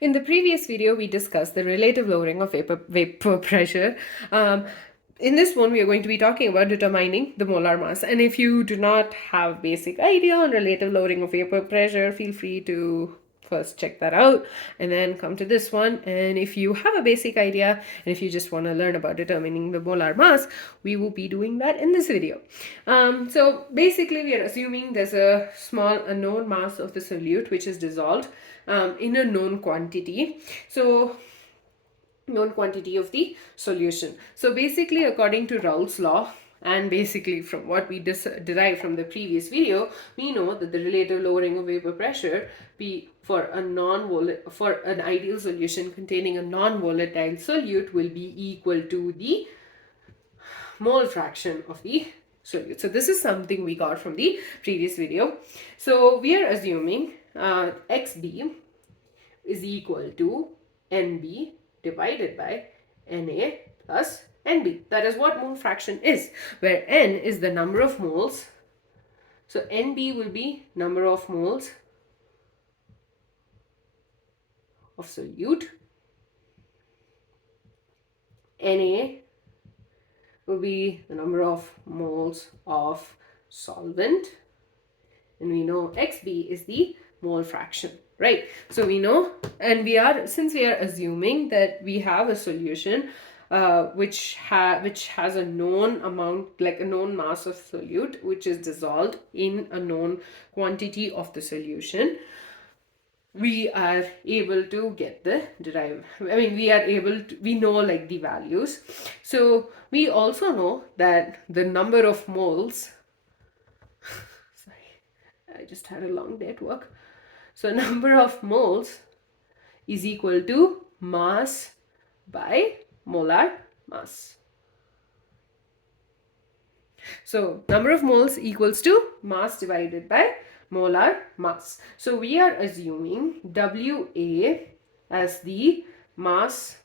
In the previous video, we discussed the relative lowering of vapor pressure. In this one, we are going to be talking about determining the molar mass. And if you do not have basic idea on relative lowering of vapor pressure, feel free to first check that out and then come to this one. And if you have a basic idea and if you just want to learn about determining the molar mass, we will be doing that in this video. So basically, we are assuming there's a small unknown mass of the solute which is dissolved in a known quantity. So known quantity of the solution. So basically, according to Raoult's law, and basically from what we derived from the previous video, we know that the relative lowering of vapor pressure for an ideal solution containing a non-volatile solute will be equal to the mole fraction of the solute. So this is something we got from the previous video. So we are assuming XB is equal to NB divided by Na plus Nb. That is what mole fraction is, where N is the number of moles. So Nb will be number of moles of solute. Na will be the number of moles of solvent. And we know Xb is the mole fraction, right? So we know, and since we are assuming that we have a solution which has a known amount, like a known mass of solute, which is dissolved in a known quantity of the solution, we are able to get the we know like the values. So we also know that the number of moles I just had a long day at work. So number of moles is equal to mass by molar mass. So number of moles equals to mass divided by molar mass. So we are assuming Wa as the mass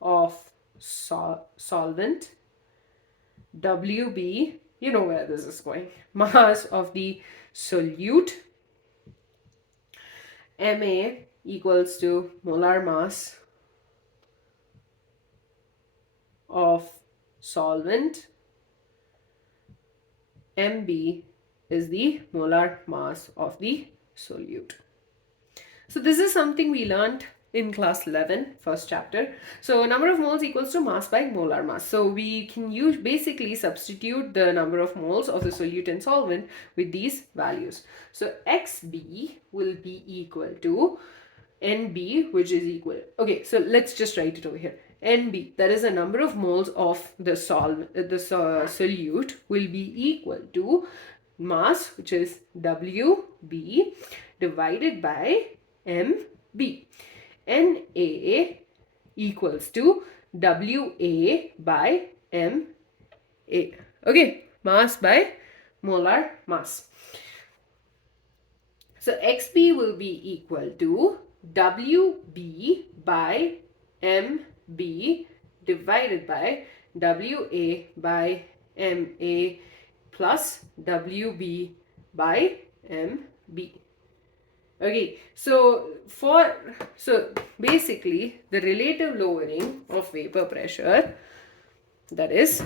of solvent, Wb, you know where this is going, mass of the solute, Ma equals to molar mass of solvent, Mb is the molar mass of the solute. So this is something we learned in class 11, first chapter. So number of moles equals to mass by molar mass. So we can basically substitute the number of moles of the solute and solvent with these values. So Xb will be equal to Nb, which is equal. Okay, so let's just write it over here. Nb, that is the number of moles of the solute, will be equal to mass, which is Wb divided by Mb. Na equals to Wa by Ma. Okay, mass by molar mass. So Xb will be equal to Wb by Mb divided by Wa by Ma plus Wb by Mb. Okay, so basically the relative lowering of vapor pressure, that is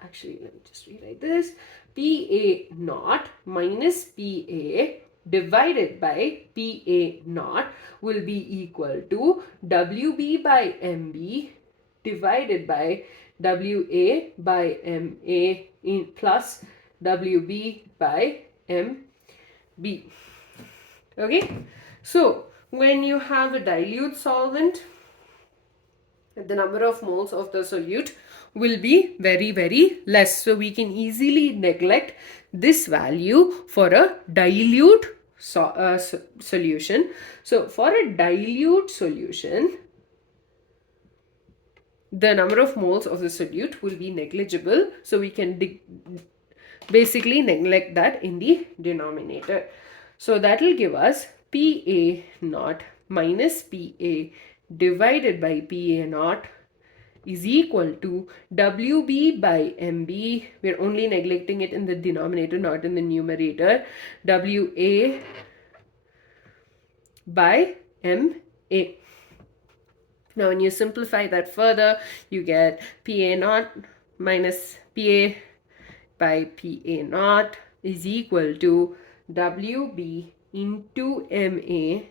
actually let me just rewrite this, Pa naught minus Pa divided by Pa naught will be equal to Wb by Mb divided by Wa by Ma plus Wb by Mb. Okay, so when you have a dilute solvent, the number of moles of the solute will be very, very less. So we can easily neglect this value for a dilute solution. So for a dilute solution, the number of moles of the solute will be negligible. So we can basically neglect that in the denominator. So that will give us Pa naught minus Pa divided by Pa naught is equal to Wb by Mb. We're only neglecting it in the denominator, not in the numerator. Wa by MA. Now, when you simplify that further, you get PA naught minus PA by PA naught is equal to WB into MA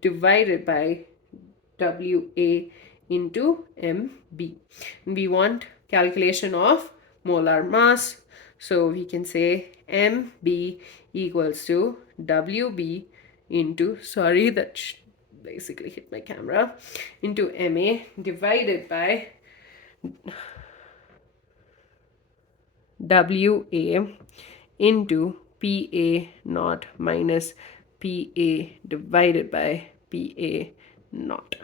divided by WA into MB. We want calculation of molar mass. So we can say MB equals to WB into, sorry, that basically hit my camera, into MA divided by WA into PA naught minus PA divided by PA naught.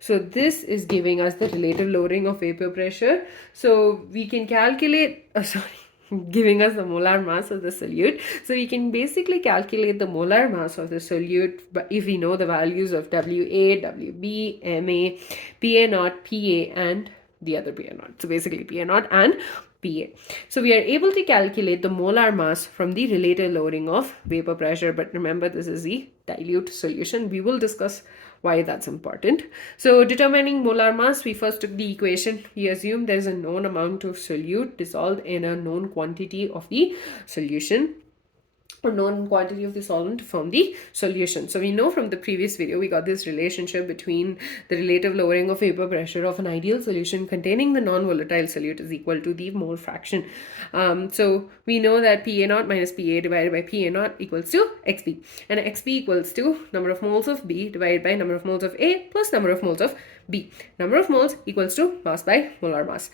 So this is giving us the relative lowering of vapor pressure. So we can calculate, giving us the molar mass of the solute. So we can basically calculate the molar mass of the solute if we know the values of WA, WB, MA, PA naught, PA, and the other PA naught. So basically PA naught and PA. So we are able to calculate the molar mass from the relative lowering of vapor pressure. But remember, this is the dilute solution. We will discuss why that's important. So determining molar mass, we first took the equation. We assume there's a known amount of solute dissolved in a known quantity of the solution, or known quantity of the solvent from the solution. So we know from the previous video, we got this relationship between the relative lowering of vapor pressure of an ideal solution containing the non-volatile solute is equal to the mole fraction. So we know that PA naught minus PA divided by PA naught equals to XB. And XB equals to number of moles of B divided by number of moles of A plus number of moles of B. Number of moles equals to mass by molar mass.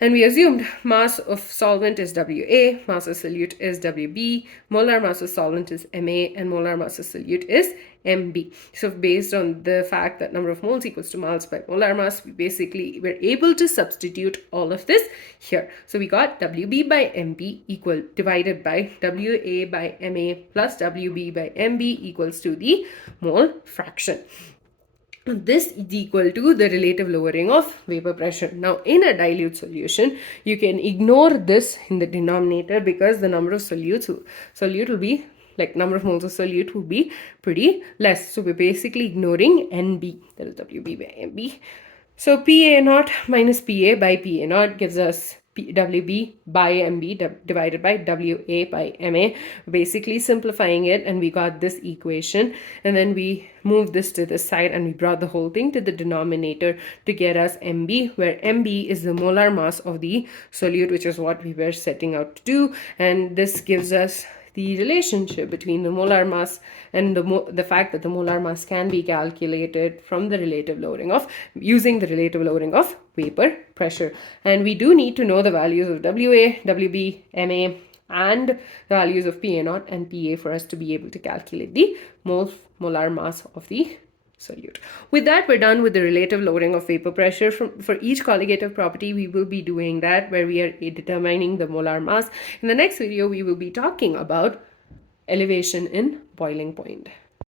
And we assumed mass of solvent is WA, mass of solute is WB, molar mass of solvent is MA, and molar mass of solute is MB. So based on the fact that number of moles equals to moles by molar mass, we basically were able to substitute all of this here. So we got WB by MB equal divided by WA by MA plus WB by MB equals to the mole fraction. This is equal to the relative lowering of vapor pressure. Now, in a dilute solution, you can ignore this in the denominator because the number of solute will be, like, number of moles of solute will be pretty less. So we're basically ignoring NB, that is WB by MB. So PA naught minus PA by PA naught gives us WB by MB divided by WA by MA, basically simplifying it, and we got this equation, and then we moved this to the side and we brought the whole thing to the denominator to get us MB, where MB is the molar mass of the solute, which is what we were setting out to do. And this gives us the relationship between the molar mass and the fact that the molar mass can be calculated from the relative lowering of, using the relative lowering of vapor pressure. And we do need to know the values of WA, WB, MA, and the values of PA naught and PA for us to be able to calculate the molar mass of the solute. With that, we're done with the relative lowering of vapor pressure. For each colligative property, we will be doing that, where we are determining the molar mass. In the next video, we will be talking about elevation in boiling point.